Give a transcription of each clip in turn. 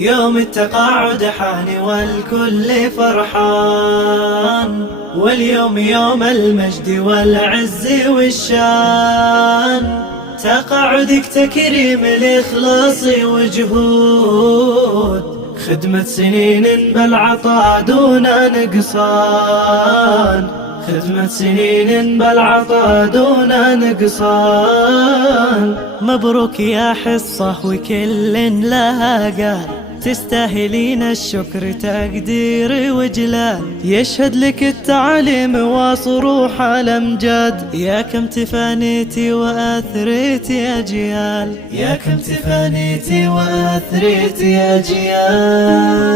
يوم التقاعد حان والكل فرحان، واليوم يوم المجد والعز والشان. تقاعدك تكريم الإخلاص وجهود، خدمة سنين بالعطاء دون نقصان، خدمة سنين بالعطاء دون نقصان. مبروك يا حصة وكل لها قال، تستاهلين الشكر تقدير وجلال. يشهد لك التعاليم وصروح الأمجاد، يا كم تفانيتي وآثريتي أجيال، يا كم تفانيتي وآثريتي أجيال.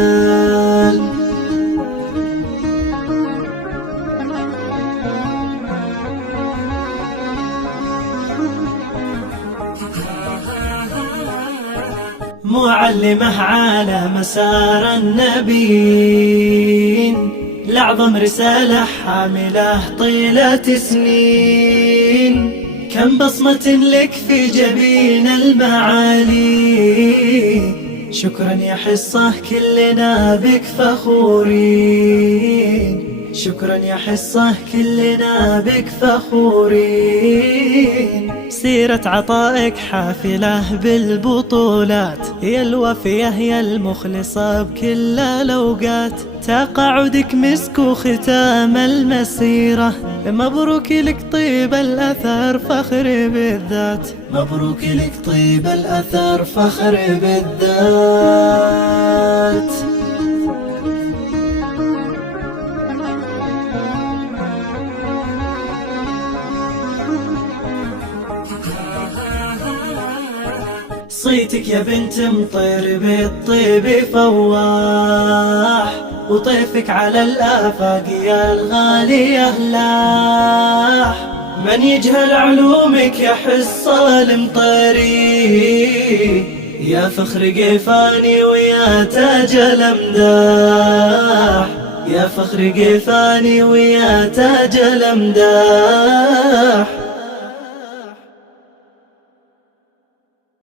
معلمه على مسار النبيين، لأعظم رسالة حامله طيلة سنين. كم بصمة لك في جبين المعالي، شكرا يا حصة كلنا بك فخورين، شكرا يا حصة كلنا بك فخورين. سيرة عطائك حافلة بالبطولات، هي الوفية هي المخلصة بكل الأوقات. تقاعدك مسك وختام المسيرة، مبروك لك طيب الأثر فخر بالذات، مبروك لك طيب الأثر فخر بالذات. صيتك يا بنت مطير بالطيب فواح، وطيفك على الآفاق يا الغالية لاح. من يجهل علومك يا حصة المطيري، يا فخر قيفاني ويا تاج الأمداح، يا فخر قيفاني ويا تاج الأمداح.